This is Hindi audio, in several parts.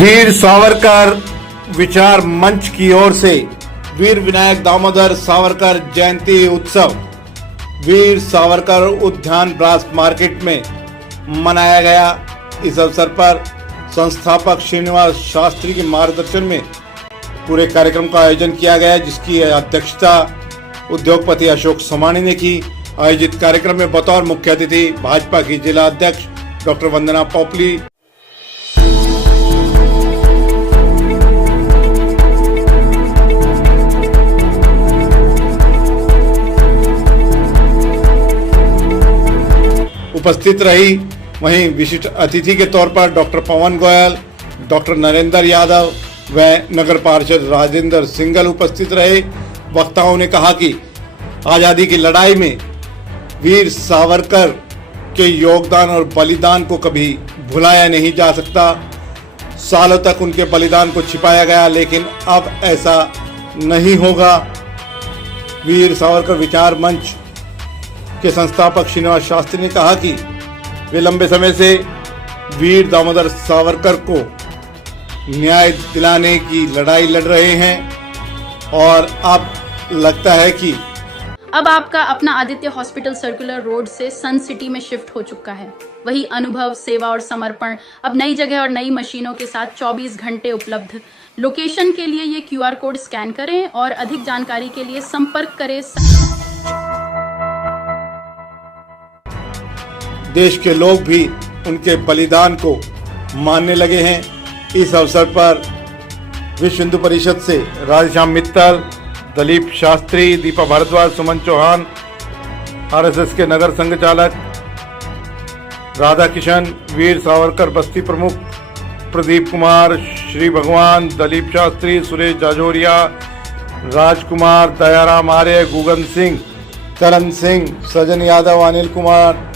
वीर सावरकर विचार मंच की ओर से वीर विनायक दामोदर सावरकर जयंती उत्सव वीर सावरकर उद्यान ब्रास मार्केट में मनाया गया। इस अवसर पर संस्थापक श्रीनिवास शास्त्री के मार्गदर्शन में पूरे कार्यक्रम का आयोजन किया गया, जिसकी अध्यक्षता उद्योगपति अशोक समानी ने की। आयोजित कार्यक्रम में बतौर मुख्य अतिथि भाजपा की जिला अध्यक्ष डॉक्टर वंदना पोपली, उपस्थित रही। वहीं विशिष्ट अतिथि के तौर पर डॉक्टर पवन गोयल, डॉक्टर नरेंद्र यादव व नगर पार्षद राजेंद्र सिंघल उपस्थित रहे। वक्ताओं ने कहा कि आजादी की लड़ाई में वीर सावरकर के योगदान और बलिदान को कभी भुलाया नहीं जा सकता। सालों तक उनके बलिदान को छिपाया गया, लेकिन अब ऐसा नहीं होगा। वीर सावरकर विचार मंच के संस्थापक श्रीनिवास शास्त्री ने कहा कि वे लंबे समय से वीर दामोदर सावरकर को न्याय दिलाने की लड़ाई लड़ रहे हैं और अब लगता है कि अब आपका अपना आदित्य हॉस्पिटल सर्कुलर रोड से सन सिटी में शिफ्ट हो चुका है। वही अनुभव, सेवा और समर्पण अब नई जगह और नई मशीनों के साथ 24 घंटे उपलब्ध। लोकेशन के लिए ये QR कोड स्कैन करें और अधिक जानकारी के लिए संपर्क करें। देश के लोग भी उनके बलिदान को मानने लगे हैं। इस अवसर पर विश्व हिंदू परिषद से राधेश्याम मित्तल, दलीप शास्त्री, दीपा भारद्वाज, सुमन चौहान, RSS के नगर संघ चालक राधा किशन, वीर सावरकर बस्ती प्रमुख प्रदीप कुमार, श्री भगवान, दलीप शास्त्री, सुरेश जाजोरिया, राजकुमार, दयाराम आर्य, गुगन सिंह, करण सिंह, सजन यादव, अनिल कुमार,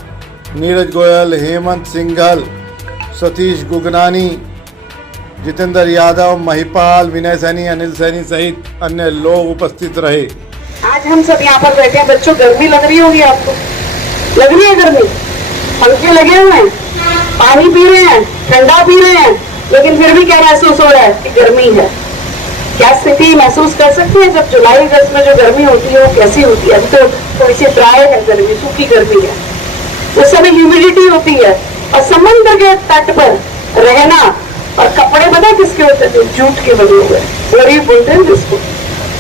नीरज गोयल, हेमंत सिंघल, सतीश गुगनानी, जितेंद्र यादव, महिपाल, विनय सैनी, अनिल सैनी सहित अन्य लोग उपस्थित रहे। आज हम सब यहाँ पर बैठे हैं। बच्चों, गर्मी लग रही होगी आपको? लग रही है गर्मी? पंखे लगे हुए हैं, पानी पी रहे हैं, ठंडा पी रहे हैं, लेकिन फिर भी क्या महसूस हो रहा है कि गर्मी है। क्या स्थिति महसूस कर सकते हैं जब जुलाई अगस्त में जो गर्मी होती है वो कैसी होती है? अभी तो थोड़ी सी ड्राई है गर्मी, सूखी गर्मी है। उस समय ह्यूमिडिटी होती है और समुद्र के तट पर रहना, और कपड़े पता किसके होते थे? जूट के बने हुए, वही बोलते हैं जिसको।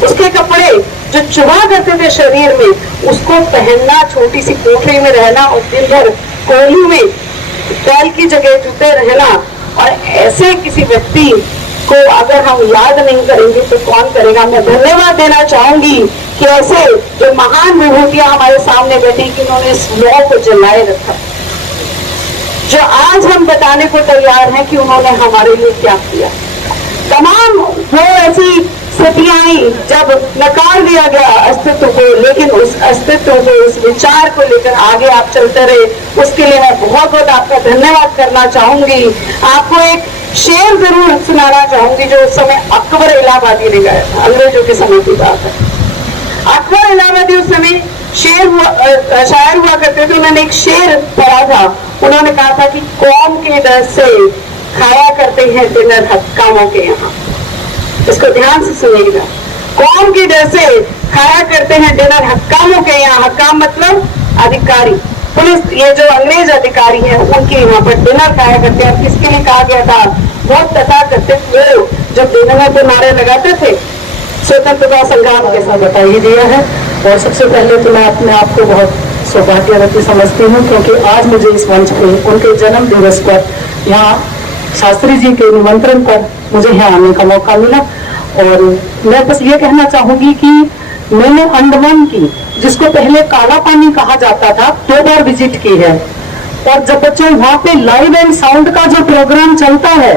उसके कपड़े जो चुभा करते थे शरीर में, उसको पहनना, छोटी सी कोठरी में रहना और दिन भर कोहली में बैल की जगह जूते रहना। और ऐसे किसी व्यक्ति को अगर हम याद नहीं करेंगे तो कौन करेगा? मैं धन्यवाद देना चाहूंगी कि ऐसे जो महान विभूतियां हमारे सामने बैठी कि उन्होंने इस लौ को जलाए रखा, जो आज हम बताने को तैयार हैं कि उन्होंने हमारे लिए क्या किया। तमाम वो ऐसी स्थितियां आई जब नकार दिया गया अस्तित्व को, लेकिन उस अस्तित्व को, उस विचार को लेकर आगे आप चलते रहे। उसके लिए मैं बहुत बहुत आपका धन्यवाद करना चाहूंगी। आपको एक शेर जरूर सुनाना चाहूंगी जो उस समय अकबर इलाहाबादी ने गाया था। अंग्रेजों के समय की बात है। अकबर इलाहाबादी उस समय शायर हुआ करते थे। उन्होंने एक शेर पढ़ा था। उन्होंने कहा था कि कौम के डर से खाया करते हैं डिनर हक्कामों के यहाँ। इसको ध्यान से सुनिएगा। कौम के डर से खाया करते हैं डिनर हक्कामों के यहाँ। हक्काम मतलब अधिकारी, पुलिस। ये जो अंग्रेज अधिकारी हैं उनके यहाँ पर डिनर खाया करते हैं। किसके लिए कहा गया था? बहुत तथाकथित लोग जब डिनर पे नारे लगाते थे स्वतंत्रता संग्राम के साथ बता ही दिया है। और सबसे पहले तो मैं अपने आप को बहुत सौभाग्यवती समझती हूँ, क्योंकि आज मुझे इस मंच पे उनके जन्म दिवस पर यहाँ शास्त्री जी के निमंत्रण पर मुझे यहाँ आने का मौका मिला। और मैं बस ये कहना चाहूंगी कि मैंने अंडमान की, जिसको पहले काला पानी कहा जाता था, 2 बार विजिट की है। और जब बच्चों वहाँ पे लाइव एंड साउंड का जो प्रोग्राम चलता है,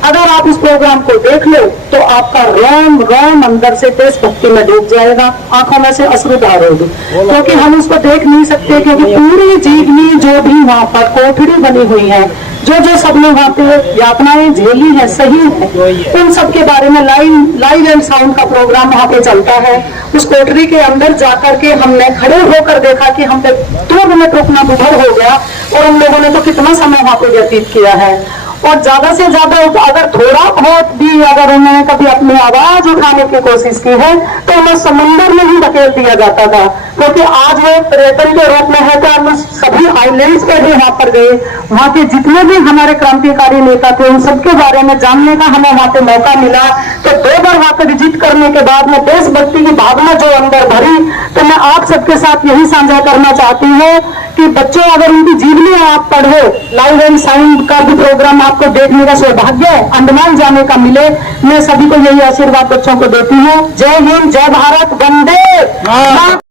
अगर आप उस प्रोग्राम को देख लो तो आपका रोम रोम अंदर से देशभक्ति में डूब जाएगा, आंखों में से अश्रुधार होगी, क्योंकि हम उसको देख नहीं सकते। क्योंकि पूरी जीवनी जो भी वहाँ पर कोठड़ी बनी हुई है, जो सबने वहाँ पे यातनाएं झेली है, सही है, उन सब के बारे में लाइव एंड साउंड का प्रोग्राम वहाँ पे चलता है। उस कोठरी के अंदर जाकर के हमने खड़े होकर देखा कि हम पे 2 मिनट रुकना दुभर हो गया, और उन लोगों ने तो कितना समय वहाँ पे व्यतीत किया है। और ज्यादा से ज्यादा अगर थोड़ा बहुत भी अगर उन्होंने कभी अपनी आवाज उठाने की कोशिश की है तो उन्हें समुद्र में ही धकेल दिया जाता था, क्योंकि आज वो पर्यटन के रूप में है। तो हम सभी आइलैंड्स पे भी वहां पर गए, वहां के जितने भी हमारे क्रांतिकारी नेता थे उन सबके बारे में जानने का हमें वहां पे मौका मिला। तो 2 बार वहां पे विजिट करने के बाद में देशभक्ति की भावना जो अंदर भरी, तो मैं आप सबके साथ यही साझा करना चाहती हूँ कि बच्चों अगर उनकी जीवनी आप पढ़ो, लाइव एंड साउंड का भी प्रोग्राम आपको देखने का सौभाग्य अंडमान जाने का मिले, मैं सभी को यही आशीर्वाद बच्चों को देती हूँ। जय हिंद, जय भारत, वंदे।